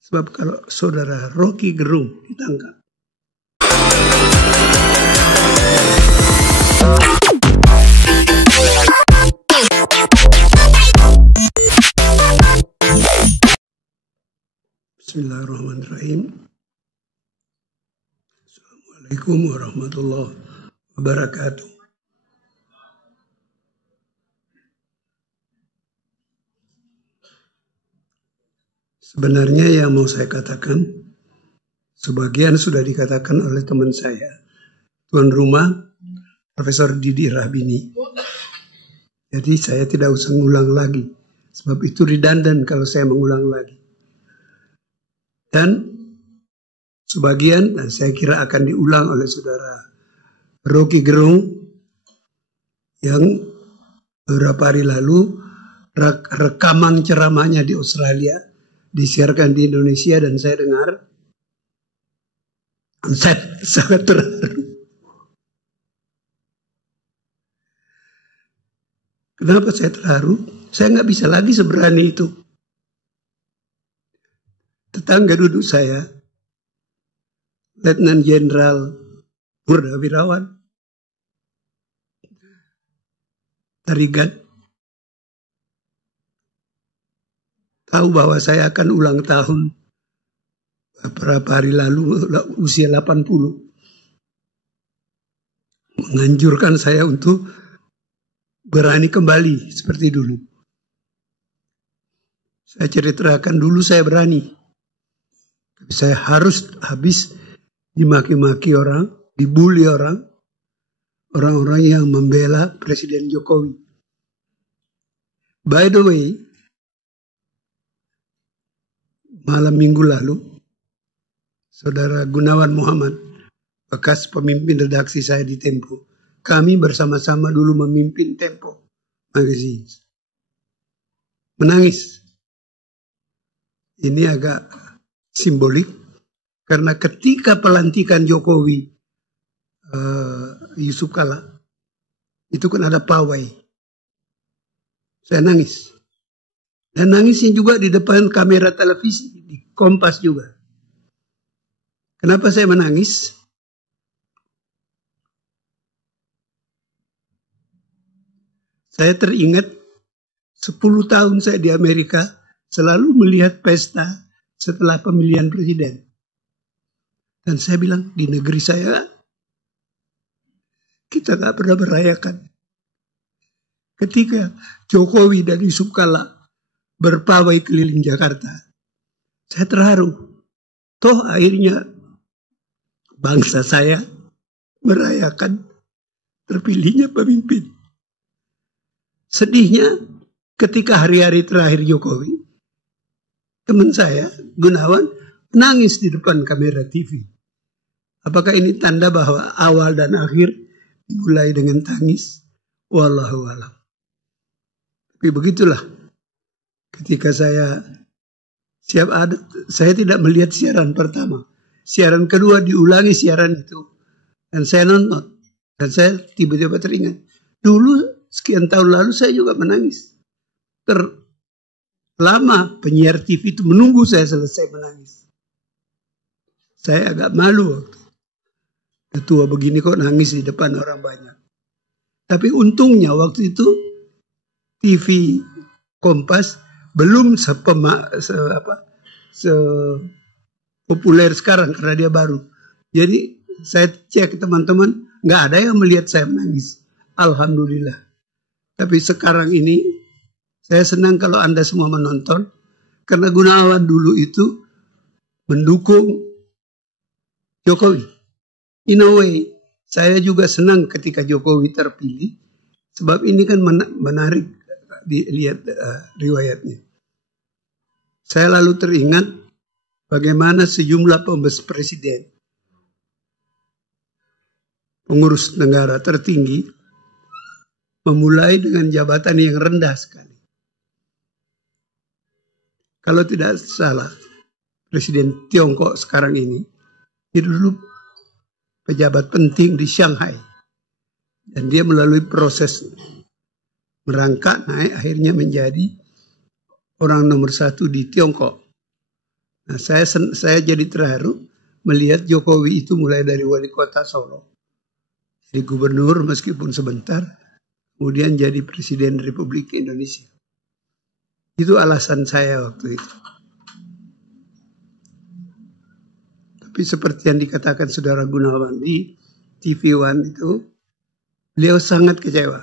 Sebab kalau saudara Rocky Gerung ditangkap, Bismillahirrahmanirrahim. Assalamualaikum warahmatullahi wabarakatuh. Sebenarnya yang mau saya katakan, sebagian sudah dikatakan oleh teman saya, tuan rumah Profesor Didi Rahbini. Jadi saya tidak usah ngulang lagi, sebab itu redundant kalau saya mengulang lagi. Dan sebagian, dan saya kira akan diulang oleh saudara Rocky Gerung, yang beberapa hari lalu rekaman ceramahnya di Australia disiarkan di Indonesia, dan saya dengar, saya sangat terharu. Kenapa saya terharu? Saya nggak bisa lagi seberani itu. Tetangga duduk saya, Letnan Jenderal Purnawirawan Tarigan, tahu bahwa saya akan ulang tahun beberapa hari lalu, usia 80. Menganjurkan saya untuk berani kembali seperti dulu. Saya ceritakan dulu saya berani. Tapi saya harus habis dimaki-maki orang, dibully orang-orang yang membela Presiden Jokowi. By the way, malam minggu lalu, saudara Gunawan Muhammad, bekas pemimpin redaksi saya di Tempo, kami bersama-sama dulu memimpin Tempo Magazine, menangis. Ini agak simbolik, karena ketika pelantikan Jokowi, Yusuf Kala, itu kan ada pawai. Saya nangis. Dan nangisnya juga di depan kamera televisi, di Kompas juga. Kenapa saya menangis? Saya teringat 10 tahun saya di Amerika selalu melihat pesta setelah pemilihan presiden. Dan saya bilang, di negeri saya kita gak pernah merayakan. Ketika Jokowi dan Yusuf Kala berpawai keliling Jakarta, saya terharu. Toh akhirnya bangsa saya merayakan terpilihnya pemimpin. Sedihnya ketika hari-hari terakhir Jokowi, teman saya Gunawan nangis di depan kamera TV. Apakah ini tanda bahwa awal dan akhir dimulai dengan tangis? Wallahu a'lam. Tapi begitulah. Ketika saya saya tidak melihat siaran pertama. Siaran kedua diulangi siaran itu. Dan saya nonton. Dan saya tiba-tiba teringat. Dulu sekian tahun lalu saya juga menangis. Lama penyiar TV itu menunggu saya selesai menangis. Saya agak malu waktu. Ketua begini kok nangis di depan orang banyak. Tapi untungnya waktu itu TV Kompas belum populer sekarang karena dia baru. Jadi saya cek teman-teman, nggak ada yang melihat saya menangis. Alhamdulillah. Tapi sekarang ini saya senang kalau Anda semua menonton, karena Gunawan dulu itu mendukung Jokowi. In a way, saya juga senang ketika Jokowi terpilih, sebab ini kan menarik dilihat riwayatnya. Saya lalu teringat bagaimana sejumlah pembesar presiden, pengurus negara tertinggi, memulai dengan jabatan yang rendah sekali. Kalau tidak salah, Presiden Tiongkok sekarang ini, dia dulu pejabat penting di Shanghai. Dan dia melalui proses merangkak naik, akhirnya menjadi orang nomor 1 di Tiongkok. Nah, saya jadi terharu melihat Jokowi itu mulai dari wali kota Solo, jadi gubernur meskipun sebentar, kemudian jadi presiden Republik Indonesia. Itu alasan saya waktu itu. Tapi seperti yang dikatakan Saudara Gunawan di TV One itu, beliau sangat kecewa.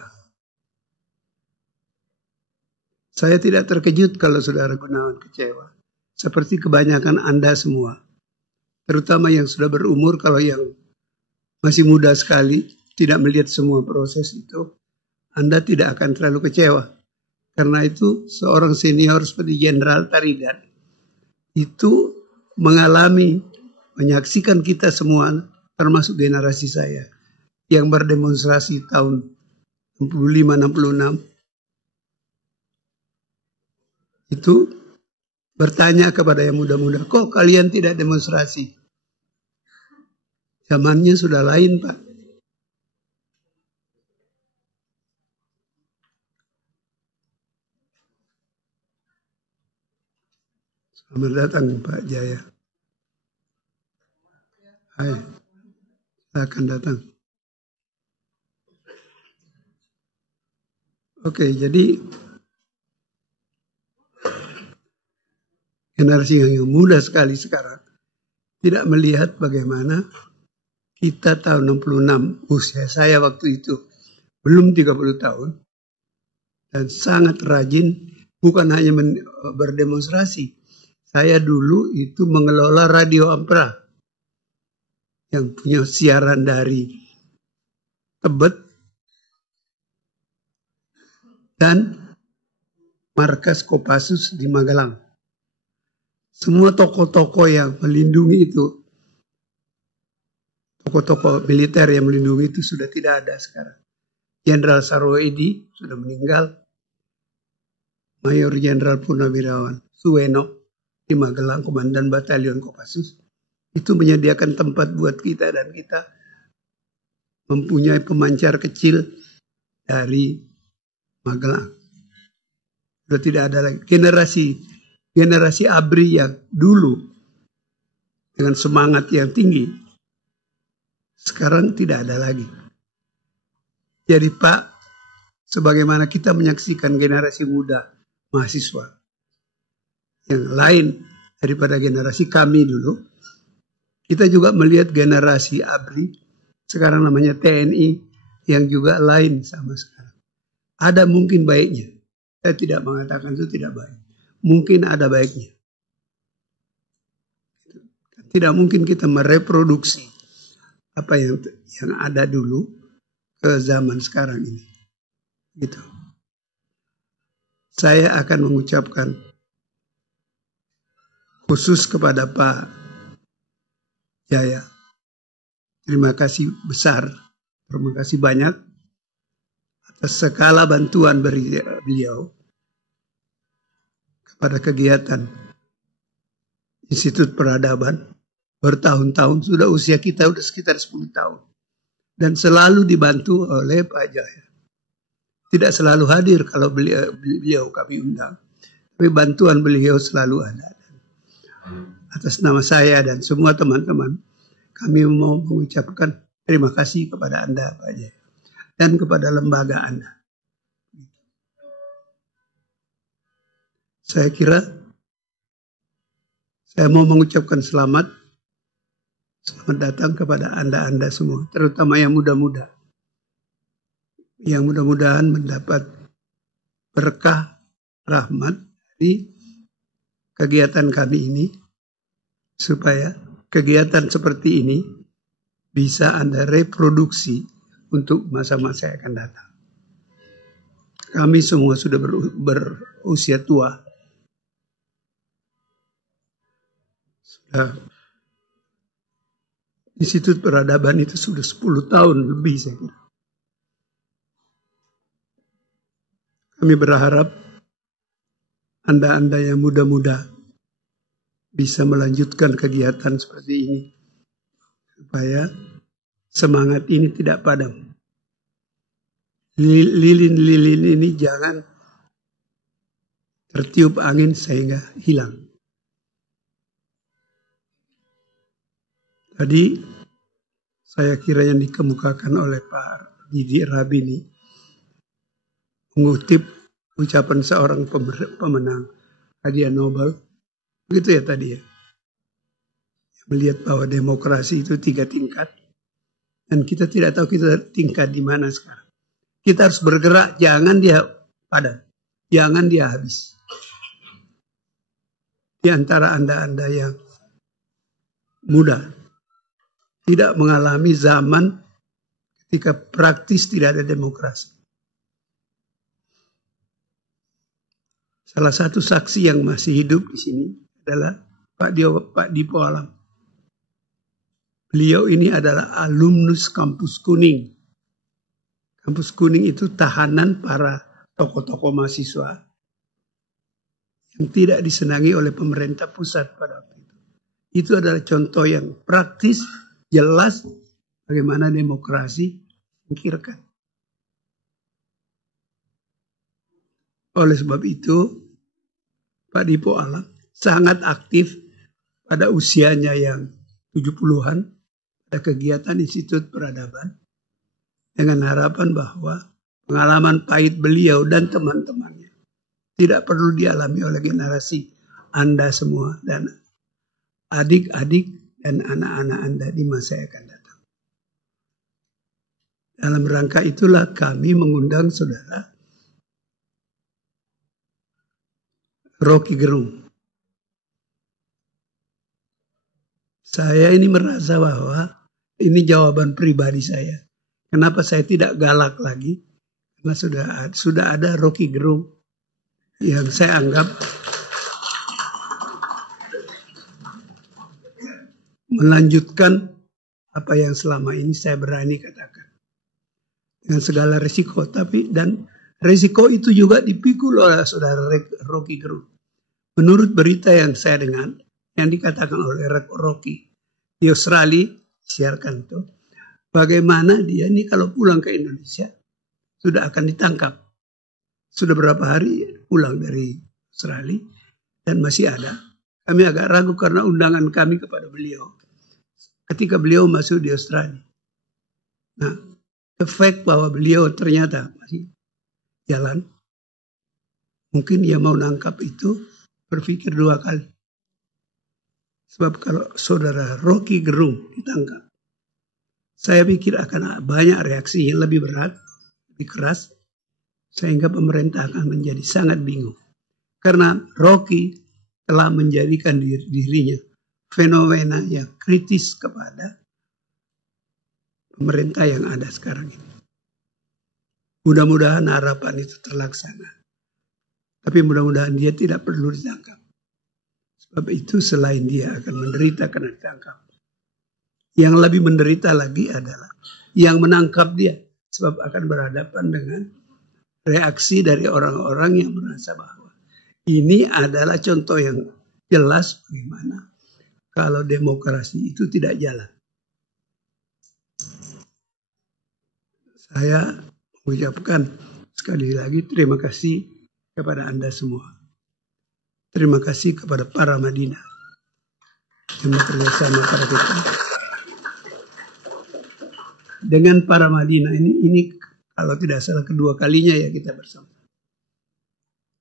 Saya tidak terkejut kalau Saudara Gunawan kecewa. Seperti kebanyakan Anda semua. Terutama yang sudah berumur, kalau yang masih muda sekali, tidak melihat semua proses itu, Anda tidak akan terlalu kecewa. Karena itu seorang senior seperti Jenderal Tarigan, itu menyaksikan kita semua, termasuk generasi saya, yang berdemonstrasi tahun 65-66, itu bertanya kepada yang muda-muda, kok kalian tidak demonstrasi? Zamannya sudah lain, Pak. Selamat datang, Pak Jaya. Hai, silakan datang. Oke, jadi generasi yang muda sekali sekarang tidak melihat bagaimana kita tahun 66, usia saya waktu itu belum 30 tahun, dan sangat rajin, bukan hanya berdemonstrasi. Saya dulu itu mengelola Radio Ampera yang punya siaran dari Tebet dan markas Kopassus di Magelang. Semua tokoh-tokoh yang melindungi itu, tokoh-tokoh militer yang melindungi itu sudah tidak ada sekarang. Jenderal Sarwoedi sudah meninggal. Mayor Jenderal Purnawirawan Suweno di Magelang, Komandan Batalion Kopassus, itu menyediakan tempat buat kita, dan kita mempunyai pemancar kecil dari Magelang. Sudah tidak ada lagi generasi ABRI yang dulu dengan semangat yang tinggi, sekarang tidak ada lagi. Jadi Pak, sebagaimana kita menyaksikan generasi muda mahasiswa yang lain daripada generasi kami dulu, kita juga melihat generasi ABRI, sekarang namanya TNI, yang juga lain sama sekarang. Ada mungkin baiknya. Saya tidak mengatakan itu tidak baik. Mungkin ada baiknya. Tidak mungkin kita mereproduksi apa yang ada dulu ke zaman sekarang ini. Gitu. Saya akan mengucapkan khusus kepada Pak Jaya, terima kasih besar, terima kasih banyak atas segala bantuan beliau kepada kegiatan Institut Peradaban. Bertahun-tahun, sudah usia kita sudah sekitar 10 tahun. Dan selalu dibantu oleh Pak Jaya. Tidak selalu hadir kalau beliau kami undang. Tapi bantuan beliau selalu ada. Atas nama saya dan semua teman-teman, kami mau mengucapkan terima kasih kepada Anda, Pak Jaya. Dan kepada lembaga Anda. Saya kira saya mau mengucapkan selamat datang kepada Anda semua, terutama yang muda-muda. Yang mudah-mudahan mendapat berkah rahmat dari kegiatan kami ini, supaya kegiatan seperti ini bisa Anda reproduksi untuk masa-masa yang akan datang. Kami semua sudah berusia tua. Sudah Institut Peradaban itu sudah 10 tahun lebih, saya kira. Kami berharap Anda-Anda yang muda-muda bisa melanjutkan kegiatan seperti ini, supaya semangat ini tidak padam. Lilin-lilin ini jangan tertiup angin sehingga hilang. Tadi saya kira yang dikemukakan oleh Pak Didi Rabini mengutip ucapan seorang pemenang hadiah Nobel, begitu ya tadi ya. Melihat bahwa demokrasi itu 3 tingkat dan kita tidak tahu kita tingkat di mana sekarang. Kita harus bergerak, jangan dia padat, jangan dia habis. Di antara Anda yang muda, tidak mengalami zaman ketika praktis tidak ada demokrasi. Salah satu saksi yang masih hidup di sini adalah Pak Dipo Alam. Beliau ini adalah alumnus Kampus Kuning. Kampus Kuning itu tahanan para tokoh-tokoh mahasiswa yang tidak disenangi oleh pemerintah pusat pada waktu itu. Itu adalah contoh yang praktis, jelas bagaimana demokrasi disingkirkan. Oleh sebab itu, Pak Dipo Alam sangat aktif pada usianya yang 70-an pada kegiatan Institut Peradaban dengan harapan bahwa pengalaman pahit beliau dan teman-temannya tidak perlu dialami oleh generasi Anda semua dan adik-adik dan anak-anak Anda di masa yang akan datang. Dalam rangka itulah kami mengundang saudara Rocky Gerung. Saya ini merasa bahwa ini jawaban pribadi saya. Kenapa saya tidak galak lagi? Karena sudah ada Rocky Gerung yang saya anggap melanjutkan apa yang selama ini saya berani katakan. Dengan segala risiko, dan risiko itu juga dipikul oleh saudara Rocky Gerung. Menurut berita yang saya dengar, yang dikatakan oleh Rocky di Australia, siarkan tuh, bagaimana dia ini kalau pulang ke Indonesia sudah akan ditangkap. Sudah berapa hari pulang dari Australia dan masih ada. Kami agak ragu karena undangan kami kepada beliau ketika beliau masuk di Australia. Nah, efek bahwa beliau ternyata masih jalan, mungkin dia mau nangkap itu berpikir 2 kali. Sebab kalau saudara Rocky Gerung ditangkap, saya pikir akan banyak reaksi yang lebih berat, lebih keras, sehingga pemerintah akan menjadi sangat bingung. Karena Rocky telah menjadikan dirinya fenomena yang kritis kepada pemerintah yang ada sekarang ini. Mudah-mudahan harapan itu terlaksana. Tapi mudah-mudahan dia tidak perlu ditangkap. Sebab itu selain dia akan menderita karena ditangkap, yang lebih menderita lagi adalah yang menangkap dia. Sebab akan berhadapan dengan reaksi dari orang-orang yang merasa bahwa ini adalah contoh yang jelas bagaimana kalau demokrasi itu tidak jalan. Saya mengucapkan sekali lagi terima kasih kepada Anda semua. Terima kasih kepada para Madinah yang bekerja sama pada kita. Dengan para Madinah ini kalau tidak salah kedua kalinya ya kita bersama.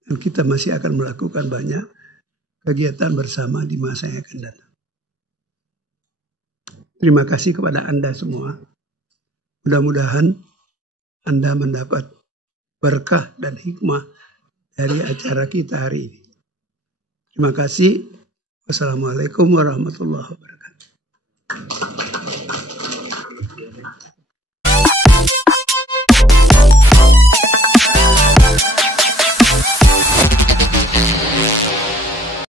Dan kita masih akan melakukan banyak kegiatan bersama di masa yang akan datang. Terima kasih kepada Anda semua. Mudah-mudahan Anda mendapat berkah dan hikmah dari acara kita hari ini. Terima kasih. Wassalamualaikum warahmatullahi wabarakatuh.